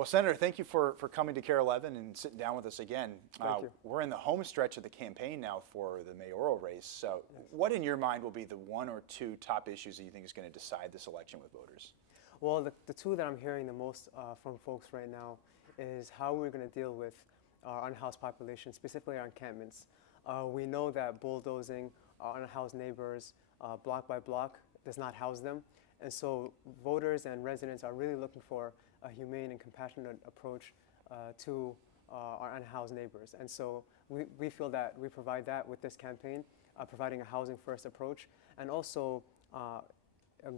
Well, Senator, thank you for coming to KARE 11 and sitting down with us again. Thank you. We're in the home stretch of the campaign now for the mayoral race. So what in your mind will be the one or two top issues that you think is going to decide this election with voters? Well, the two that I'm hearing the most from folks right now is how we're going to deal with our unhoused population, specifically our encampments. We know that bulldozing our unhoused neighbors block by block does not house them. And so voters and residents are really looking for a humane and compassionate approach to our unhoused neighbors. And so we feel that we provide that with this campaign, providing a housing first approach, and also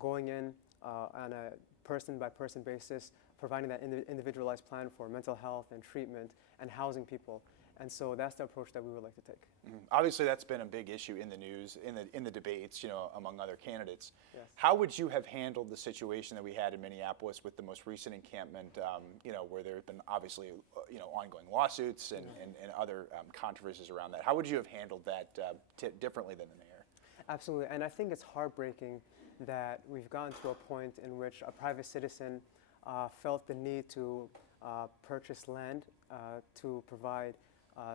going in on a person by person basis, providing that individualized plan for mental health and treatment and housing people. And so that's the approach that we would like to take. Obviously, that's been a big issue in the news, in the debates, among other candidates. Yes. How would you have handled the situation that we had in Minneapolis with the most recent encampment, where there have been obviously, ongoing lawsuits and other controversies around that? How would you have handled that differently than the mayor? Absolutely, and I think it's heartbreaking that we've gotten to a point in which a private citizen felt the need to purchase land to provide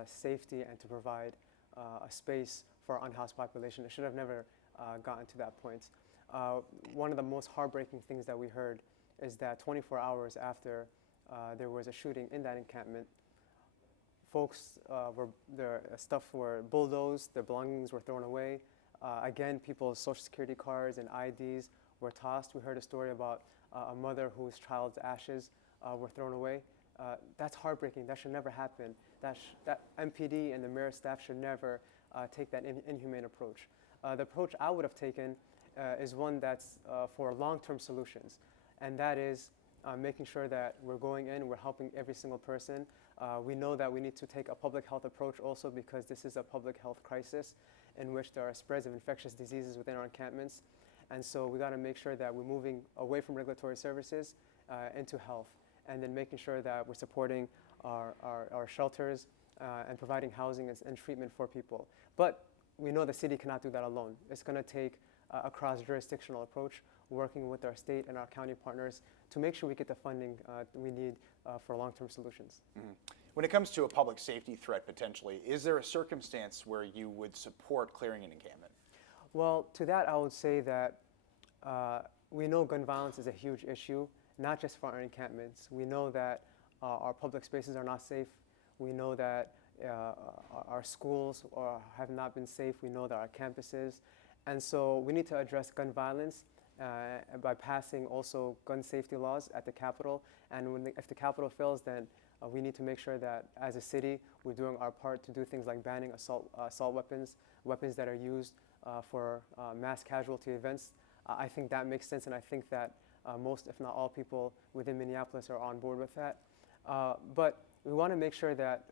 safety and to provide a space for our unhoused population. It should have never gotten to that point. One of the most heartbreaking things that we heard is that 24 hours after there was a shooting in that encampment, folks their stuff were bulldozed, their belongings were thrown away. Again, people's social security cards and IDs were tossed. We heard a story about a mother whose child's ashes were thrown away. That's heartbreaking. That should never happen. That MPD and the mayor's staff should never take that inhumane approach. The approach I would have taken is one that's for long-term solutions, and that is making sure that we're going in, we're helping every single person. We know that we need to take a public health approach also because this is a public health crisis in which there are spreads of infectious diseases within our encampments. And so we got to make sure that we're moving away from regulatory services into health, and then making sure that we're supporting our shelters and providing housing and treatment for people. But we know the city cannot do that alone. It's going to take a cross-jurisdictional approach, working with our state and our county partners to make sure we get the funding we need for long-term solutions. Mm-hmm. When it comes to a public safety threat potentially, is there a circumstance where you would support clearing an encampment? Well, to that I would say that we know gun violence is a huge issue, not just for our encampments. We know that our public spaces are not safe. We know that our schools have not been safe. We know that our campuses. And so we need to address gun violence by passing also gun safety laws at the Capitol. And if the Capitol fails, then we need to make sure that as a city, we're doing our part to do things like banning assault weapons that are used for mass casualty events. I think that makes sense, and I think that most, if not all, people within Minneapolis are on board with that. But we want to make sure that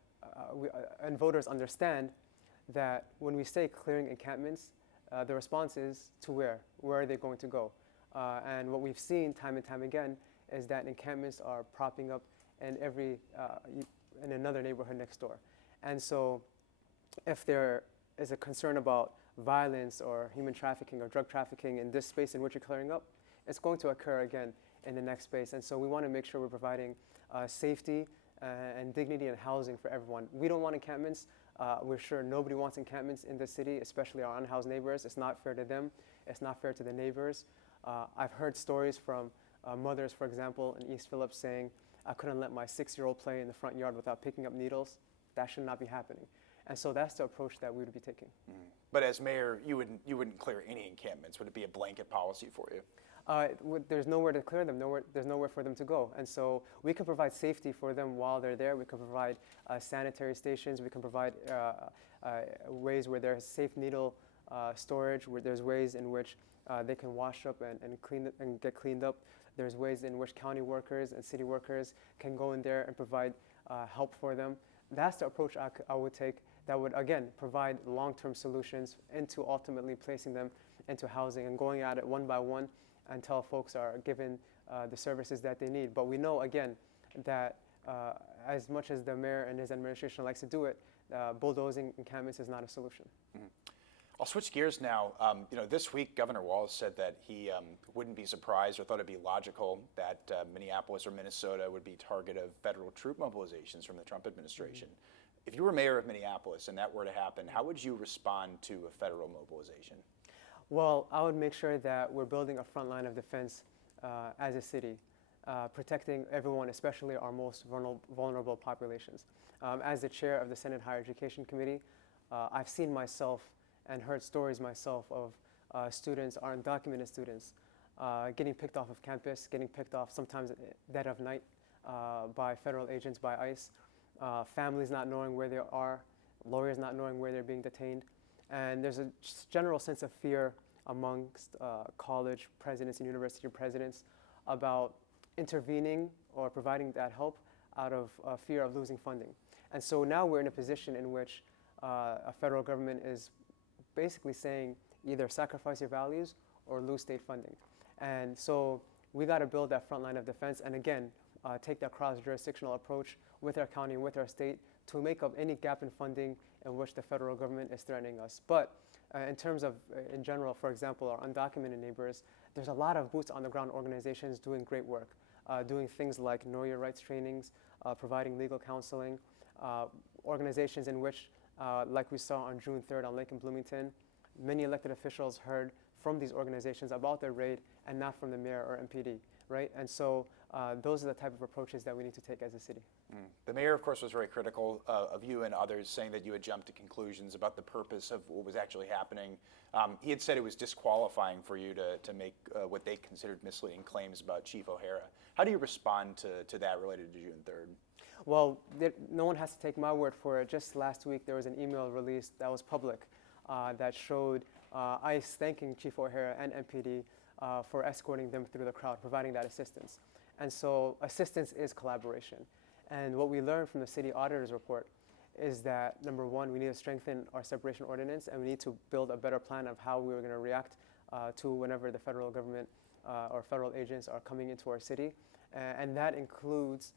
and voters understand that when we say clearing encampments, the response is to where? Where are they going to go? And what we've seen time and time again is that encampments are propping up in another neighborhood next door. And so if there is a concern about violence or human trafficking or drug trafficking in this space in which you're clearing up, it's going to occur again in the next space. And so we want to make sure we're providing safety and dignity and housing for everyone. We don't want encampments. We're sure nobody wants encampments in the city, especially our unhoused neighbors. It's not fair to them. It's not fair to the neighbors. I've heard stories from mothers, for example, in East Phillips saying, I couldn't let my 6-year-old play in the front yard without picking up needles. That should not be happening. And so that's the approach that we would be taking. Mm. But as mayor, you wouldn't clear any encampments. Would it be a blanket policy for you? There's nowhere to clear them. There's nowhere for them to go. And so we can provide safety for them while they're there. We can provide sanitary stations. We can provide ways where there's safe needle storage, where there's ways in which they can wash up and get cleaned up. There's ways in which county workers and city workers can go in there and provide help for them. That's the approach I would take that would, again, provide long-term solutions into ultimately placing them into housing and going at it one by one until folks are given the services that they need. But we know, again, that as much as the mayor and his administration likes to do it, bulldozing encampments is not a solution. Mm-hmm. I'll switch gears now. This week, Governor Walz said that he wouldn't be surprised or thought it'd be logical that Minneapolis or Minnesota would be target of federal troop mobilizations from the Trump administration. Mm-hmm. If you were mayor of Minneapolis and that were to happen, how would you respond to a federal mobilization? Well, I would make sure that we're building a front line of defense as a city, protecting everyone, especially our most vulnerable populations. As the chair of the Senate Higher Education Committee, I've seen myself and heard stories myself of students, our undocumented students, getting picked off of campus, getting picked off sometimes dead of night by federal agents, by ICE, families not knowing where they are, lawyers not knowing where they're being detained. And there's a general sense of fear amongst college presidents and university presidents about intervening or providing that help out of fear of losing funding. And so now we're in a position in which a federal government is basically saying either sacrifice your values or lose state funding. And so we got to build that front line of defense and again, take that cross-jurisdictional approach with our county and with our state to make up any gap in funding in which the federal government is threatening us. But in terms of, in general, for example, our undocumented neighbors, there's a lot of boots on the ground organizations doing great work, doing things like know your rights trainings, providing legal counseling, organizations in which, like we saw on June 3rd on Lake and Bloomington, many elected officials heard from these organizations about their raid and not from the mayor or MPD, right? And so those are the type of approaches that we need to take as a city. The mayor, of course, was very critical of you and others, saying that you had jumped to conclusions about the purpose of what was actually happening. He had said it was disqualifying for you to make what they considered misleading claims about Chief O'Hara. How do you respond to that related to June 3rd? Well, no one has to take my word for it. Just last week, there was an email released that was public that showed ICE thanking Chief O'Hara and MPD for escorting them through the crowd, providing that assistance. And so assistance is collaboration. And what we learned from the city auditor's report is that, number one, we need to strengthen our separation ordinance and we need to build a better plan of how we were going to react to whenever the federal government or federal agents are coming into our city. And that includes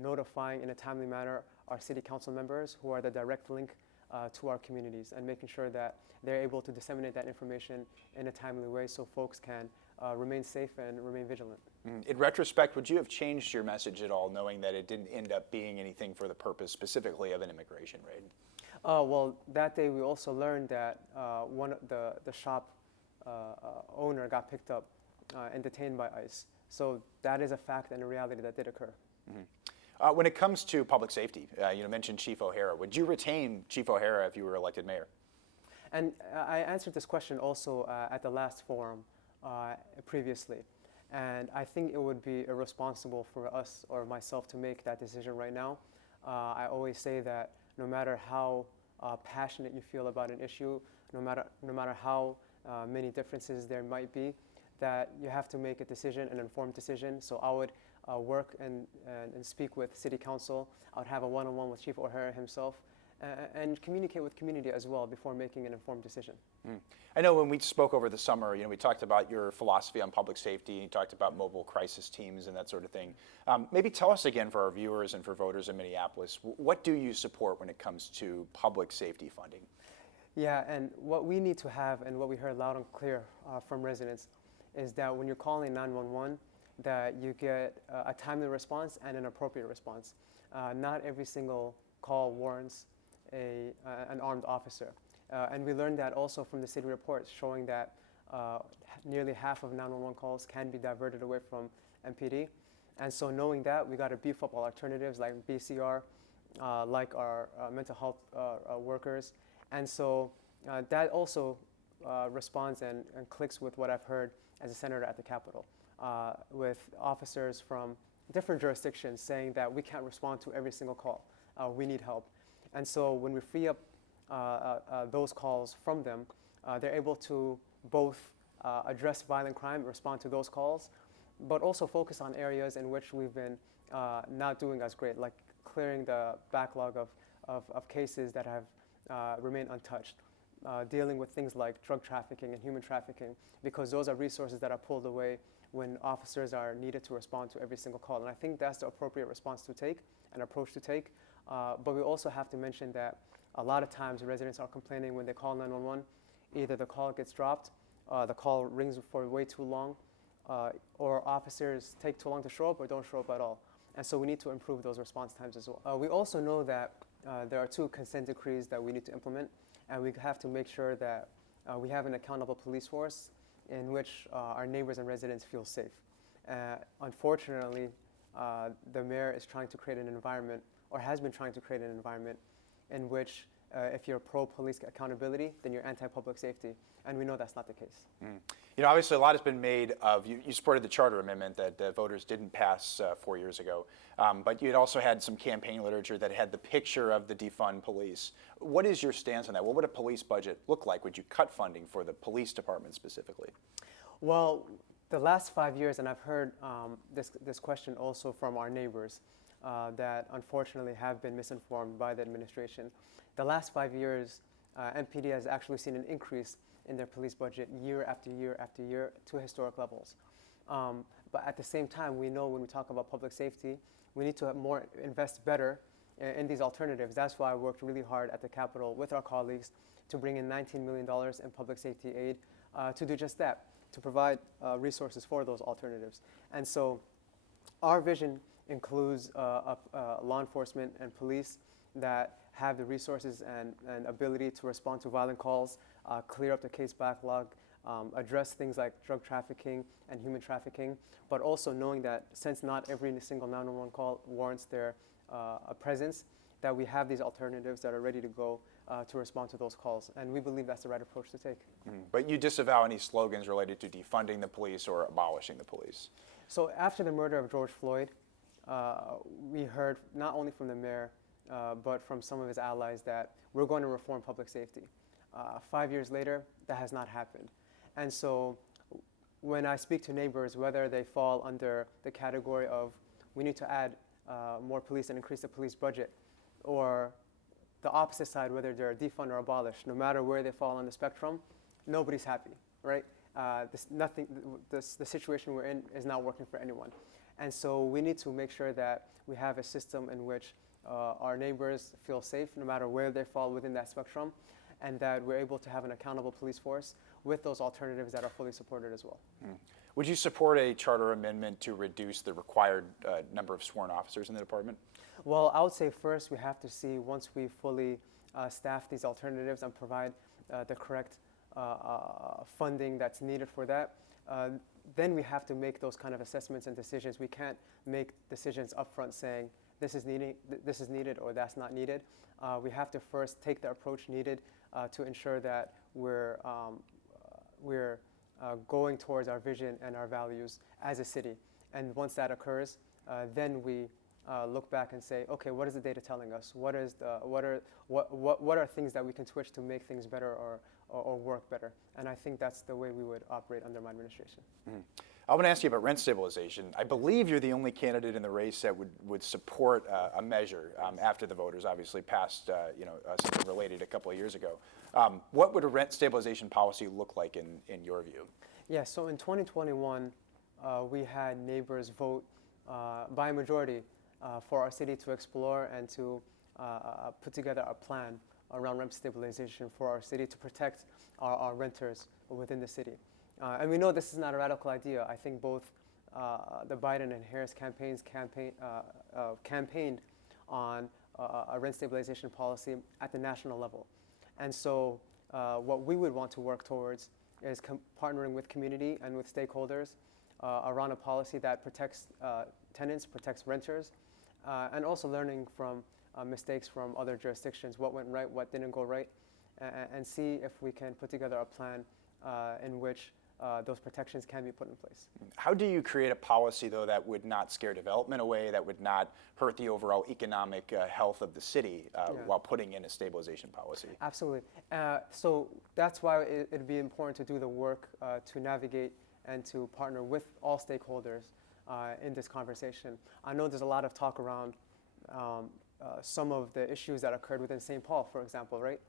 notifying in a timely manner our city council members who are the direct link to our communities and making sure that they're able to disseminate that information in a timely way so folks can remain safe and remain vigilant. In retrospect, would you have changed your message at all, knowing that it didn't end up being anything for the purpose specifically of an immigration raid? Well, that day we also learned that the shop owner got picked up and detained by ICE. So that is a fact and a reality that did occur. Mm-hmm. When it comes to public safety, you mentioned Chief O'Hara. Would you retain Chief O'Hara if you were elected mayor? And I answered this question also at the last forum previously. And I think it would be irresponsible for us or myself to make that decision right now. I always say that no matter how passionate you feel about an issue, no matter how many differences there might be, that you have to make a decision, an informed decision. So I would work and speak with City Council. I would have a one-on-one with Chief O'Hara himself and communicate with community as well before making an informed decision. I know when we spoke over the summer, we talked about your philosophy on public safety, and you talked about mobile crisis teams and that sort of thing. Maybe tell us again for our viewers and for voters in Minneapolis, what do you support when it comes to public safety funding? Yeah, and what we need to have and what we heard loud and clear from residents is that when you're calling 911, that you get a timely response and an appropriate response. Not every single call warrants an armed officer. And we learned that also from the city reports showing that nearly half of 911 calls can be diverted away from MPD. And so knowing that, we got to beef up all alternatives like BCR, like our mental health workers. And so that also responds and clicks with what I've heard as a senator at the Capitol, with officers from different jurisdictions saying that we can't respond to every single call. We need help. And so when we free up those calls from them, they're able to both address violent crime, respond to those calls, but also focus on areas in which we've been not doing as great, like clearing the backlog of cases that have remained untouched, dealing with things like drug trafficking and human trafficking, because those are resources that are pulled away when officers are needed to respond to every single call. And I think that's the appropriate response to take, an approach to take. But we also have to mention that a lot of times residents are complaining when they call 911, either the call gets dropped, the call rings for way too long, or officers take too long to show up or don't show up at all. And so we need to improve those response times as well. We also know that there are 2 consent decrees that we need to implement, and we have to make sure that we have an accountable police force in which our neighbors and residents feel safe. Unfortunately, the mayor is trying to create an environment, or has been trying to create an environment, in which if you're pro-police accountability, then you're anti-public safety. And we know that's not the case. You know, obviously a lot has been made of, you supported the charter amendment that voters didn't pass 4 years ago, but you had also had some campaign literature that had the picture of the defund police. What is your stance on that? What would a police budget look like? Would you cut funding for the police department specifically? Well, the last 5 years, and I've heard this question also from our neighbors that unfortunately have been misinformed by the administration. The last 5 years, MPD has actually seen an increase in their police budget year after year after year to historic levels. But at the same time, we know when we talk about public safety, we need to invest better in these alternatives. That's why I worked really hard at the Capitol with our colleagues to bring in $19 million in public safety aid to do just that, to provide resources for those alternatives. And so our vision includes law enforcement and police that have the resources and ability to respond to violent calls, clear up the case backlog, address things like drug trafficking and human trafficking, but also knowing that since not every single 911 call warrants their presence, that we have these alternatives that are ready to go to respond to those calls. And we believe that's the right approach to take. But you disavow any slogans related to defunding the police or abolishing the police. So after the murder of George Floyd, we heard not only from the mayor, but from some of his allies that we're going to reform public safety. 5 years later, that has not happened. And so when I speak to neighbors, whether they fall under the category of we need to add more police and increase the police budget, or the opposite side, whether they're defund or abolish, no matter where they fall on the spectrum, nobody's happy, right? The situation we're in is not working for anyone. And so we need to make sure that we have a system in which our neighbors feel safe no matter where they fall within that spectrum, and that we're able to have an accountable police force with those alternatives that are fully supported as well. Would you support a charter amendment to reduce the required number of sworn officers in the department? Well, I would say first we have to see, once we fully staff these alternatives and provide the correct funding that's needed for that, then we have to make those kind of assessments and decisions. We can't make decisions upfront saying this is needed or that's not needed. We have to first take the approach needed to ensure that we're going towards our vision and our values as a city. And once that occurs, then we look back and say, okay, what is the data telling us? What are things that we can switch to make things better or work better? And I think that's the way we would operate under my administration. I want to ask you about rent stabilization. I believe you're the only candidate in the race that would support a measure after the voters obviously passed something related a couple of years ago. What would a rent stabilization policy look like in your view? Yeah, so in 2021, we had neighbors vote by a majority for our city to explore and to put together a plan around rent stabilization for our city to protect our renters within the city. And we know this is not a radical idea. I think both the Biden and Harris campaigns campaigned on a rent stabilization policy at the national level. And so what we would want to work towards is partnering with community and with stakeholders around a policy that protects tenants, protects renters, and also learning from mistakes from other jurisdictions, what went right, what didn't go right, and see if we can put together a plan in which those protections can be put in place. How do you create a policy, though, that would not scare development away, that would not hurt the overall economic health of the city while putting in a stabilization policy? Absolutely. So that's why it'd be important to do the work to navigate and to partner with all stakeholders in this conversation. I know there's a lot of talk around some of the issues that occurred within St. Paul, for example, right?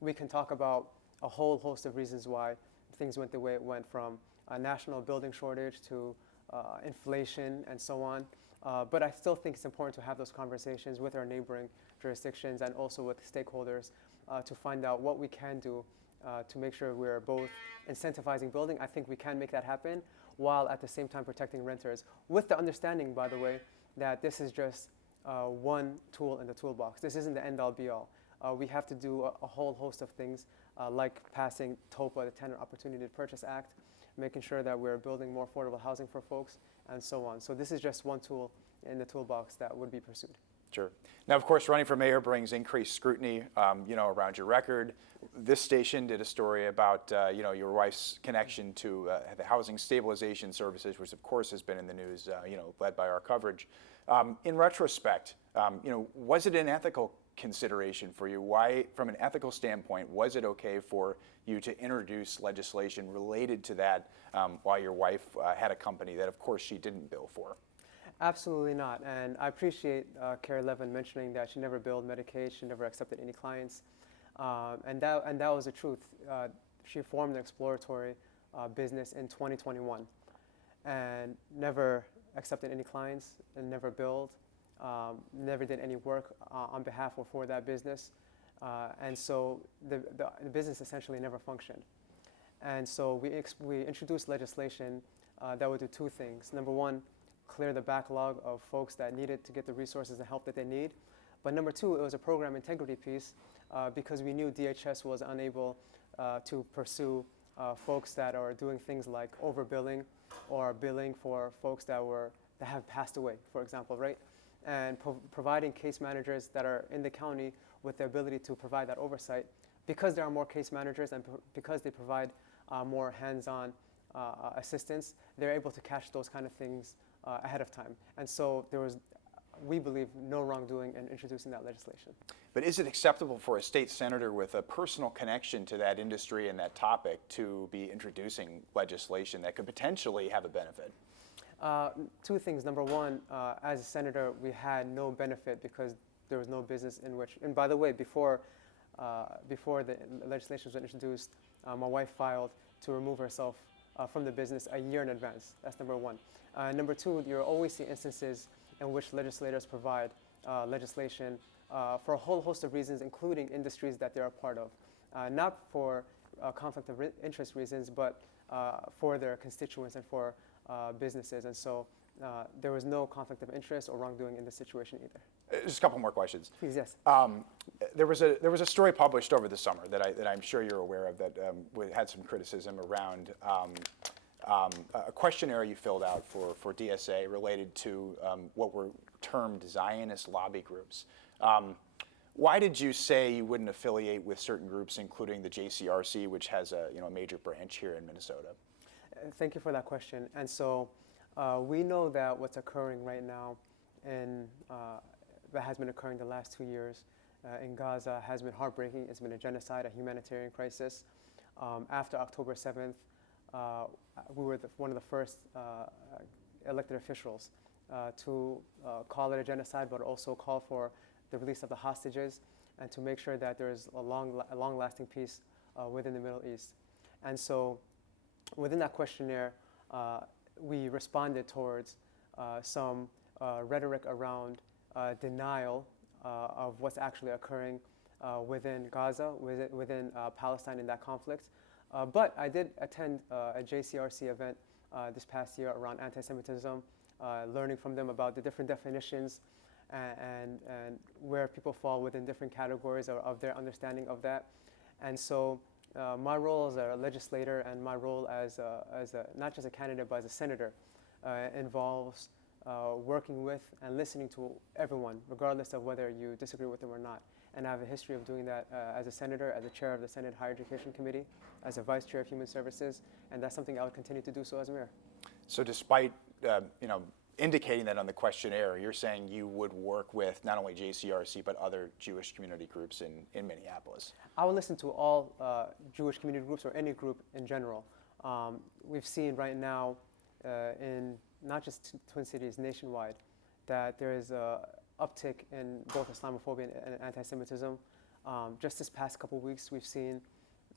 We can talk about a whole host of reasons why things went the way it went, from a national building shortage to inflation and so on. But I still think it's important to have those conversations with our neighboring jurisdictions and also with stakeholders to find out what we can do to make sure we're both incentivizing building. I think we can make that happen while at the same time protecting renters, with the understanding, by the way, that this is just one tool in the toolbox. This isn't the end-all, be-all. We have to do a whole host of things like passing TOPA, the Tenant Opportunity to Purchase Act, making sure that we're building more affordable housing for folks, and so on. So this is just one tool in the toolbox that would be pursued. Sure. Now, of course, running for mayor brings increased scrutiny, around your record. This station did a story about, your wife's connection to the Housing Stabilization Services, which of course has been in the news, led by our coverage. In retrospect, was it an ethical consideration for you? Why, from an ethical standpoint, was it okay for you to introduce legislation related to that while your wife had a company that, of course, she didn't bill for? Absolutely not. And I appreciate Carrie Levin mentioning that she never billed Medicaid, she never accepted any clients. And that was the truth. She formed an exploratory business in 2021 and never accepted any clients and never billed, never did any work on behalf or for that business. And so the business essentially never functioned. And so we introduced legislation that would do two things. Number one, clear the backlog of folks that needed to get the resources and help that they need. But number two, it was a program integrity piece because we knew DHS was unable to pursue folks that are doing things like overbilling or billing for folks that have passed away, for example, right? And providing case managers that are in the county with the ability to provide that oversight. Because there are more case managers and because they provide more hands-on assistance, they're able to catch those kind of things ahead of time. And so there was, we believe, no wrongdoing in introducing that legislation. But is it acceptable for a state senator with a personal connection to that industry and that topic to be introducing legislation that could potentially have a benefit? Two things. Number one, as a senator, we had no benefit because there was no business in which, and by the way, before the legislation was introduced, my wife filed to remove herself from the business a year in advance. That's number one. Number two, you'll always see instances in which legislators provide legislation for a whole host of reasons, including industries that they're a part of. Not for conflict of interest reasons, but for their constituents and for businesses. And so there was no conflict of interest or wrongdoing in this situation either. Just a couple more questions. Please, yes. There was a story published over the summer that I'm sure you're aware of that had some criticism around a questionnaire you filled out for DSA related to what were termed Zionist lobby groups. Why did you say you wouldn't affiliate with certain groups, including the JCRC, which has a major branch here in Minnesota? Thank you for that question. And so we know that what's occurring right now that has been occurring the last 2 years in Gaza has been heartbreaking. It's been a genocide, a humanitarian crisis. After October 7th, we were one of the first elected officials to call it a genocide, but also call for the release of the hostages and to make sure that there is a long-lasting peace within the Middle East. And so within that questionnaire, we responded towards some rhetoric around denial of what's actually occurring within Gaza, within Palestine in that conflict. But I did attend a JCRC event this past year around anti-Semitism, learning from them about the different definitions and where people fall within different categories of their understanding of that. And so my role as a legislator and my role as not just a candidate but as a senator involves working with and listening to everyone, regardless of whether you disagree with them or not. And I have a history of doing that as a senator, as a chair of the Senate Higher Education Committee, as a vice chair of Human Services, and that's something I would continue to do so as mayor. So despite indicating that on the questionnaire, you're saying you would work with not only JCRC but other Jewish community groups in Minneapolis? I would listen to all Jewish community groups or any group in general. We've seen right now in not just Twin Cities, nationwide, that there is a uptick in both Islamophobia and anti-Semitism. Just this past couple weeks, we've seen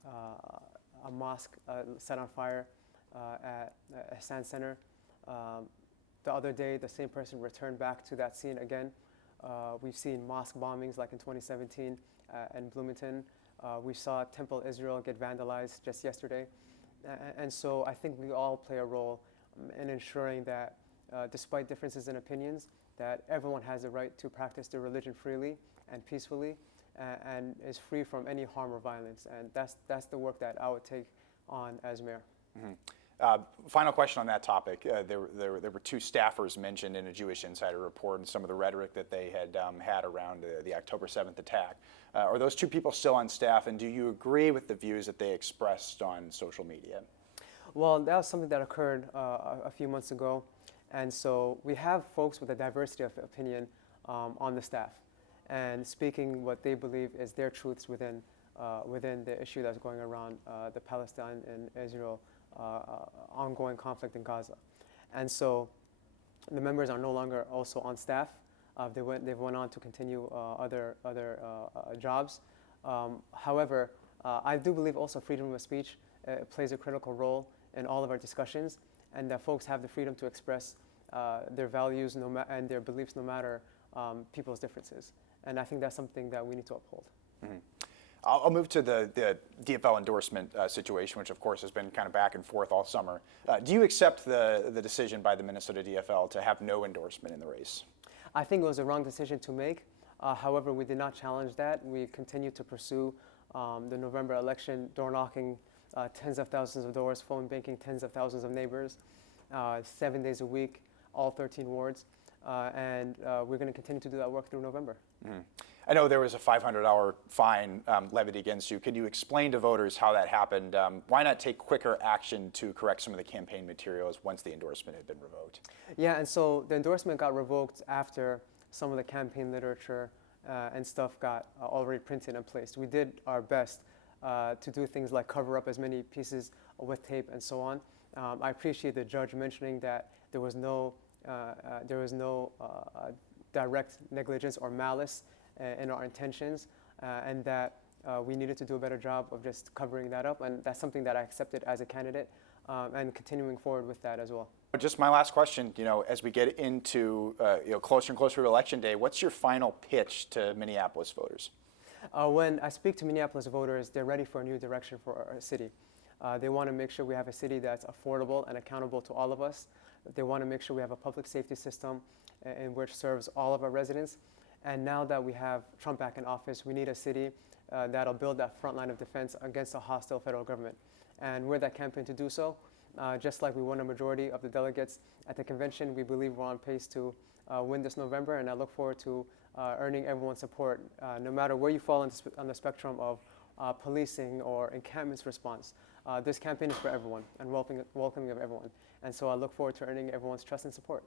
a mosque set on fire at Hassan Center. the other day, the same person returned back to that scene again. We've seen mosque bombings like in 2017 in Bloomington. We saw Temple Israel get vandalized just yesterday. And so I think we all play a role in ensuring that despite differences in opinions, that everyone has the right to practice their religion freely and peacefully and is free from any harm or violence. And that's the work that I would take on as mayor. Mm-hmm. Final question on that topic. There were two staffers mentioned in a Jewish Insider report and some of the rhetoric that they had had around the October 7th attack. Are those two people still on staff, and do you agree with the views that they expressed on social media? Well, that was something that occurred a few months ago. And so we have folks with a diversity of opinion on the staff and speaking what they believe is their truths within the issue that's going around the Palestine and Israel ongoing conflict in Gaza. And so the members are no longer also on staff. They've went on to continue other jobs. However, I do believe also freedom of speech plays a critical role in all of our discussions, and that folks have the freedom to express their values and their beliefs no matter people's differences. And I think that's something that we need to uphold. Mm-hmm. I'll move to the DFL endorsement situation, which of course has been kind of back and forth all summer. Do you accept the decision by the Minnesota DFL to have no endorsement in the race? I think it was a wrong decision to make. However, we did not challenge that. We continue to pursue the November election, door knocking tens of thousands of doors, phone banking tens of thousands of neighbors, 7 days a week, all 13 wards. And we're going to continue to do that work through November. Mm-hmm. I know there was a $500 fine levied against you. Could you explain to voters how that happened? Why not take quicker action to correct some of the campaign materials once the endorsement had been revoked? Yeah, and so the endorsement got revoked after some of the campaign literature and stuff got already printed and placed. We did our best to do things like cover up as many pieces with tape and so on. I appreciate the judge mentioning that there was no direct negligence or malice in our intentions, and that we needed to do a better job of just covering that up, and that's something that I accepted as a candidate, and continuing forward with that as well. Just my last question, as we get into closer and closer to Election Day, what's your final pitch to Minneapolis voters? When I speak to Minneapolis voters, they're ready for a new direction for our city. They want to make sure we have a city that's affordable and accountable to all of us. They want to make sure we have a public safety system in which serves all of our residents. And now that we have Trump back in office, we need a city that'll build that front line of defense against a hostile federal government. And we're that campaign to do so. Just like we won a majority of the delegates at the convention, we believe we're on pace to win this November, and I look forward to earning everyone's support, no matter where you fall on the spectrum of policing or encampments response. This campaign is for everyone and welcoming of everyone. And so I look forward to earning everyone's trust and support.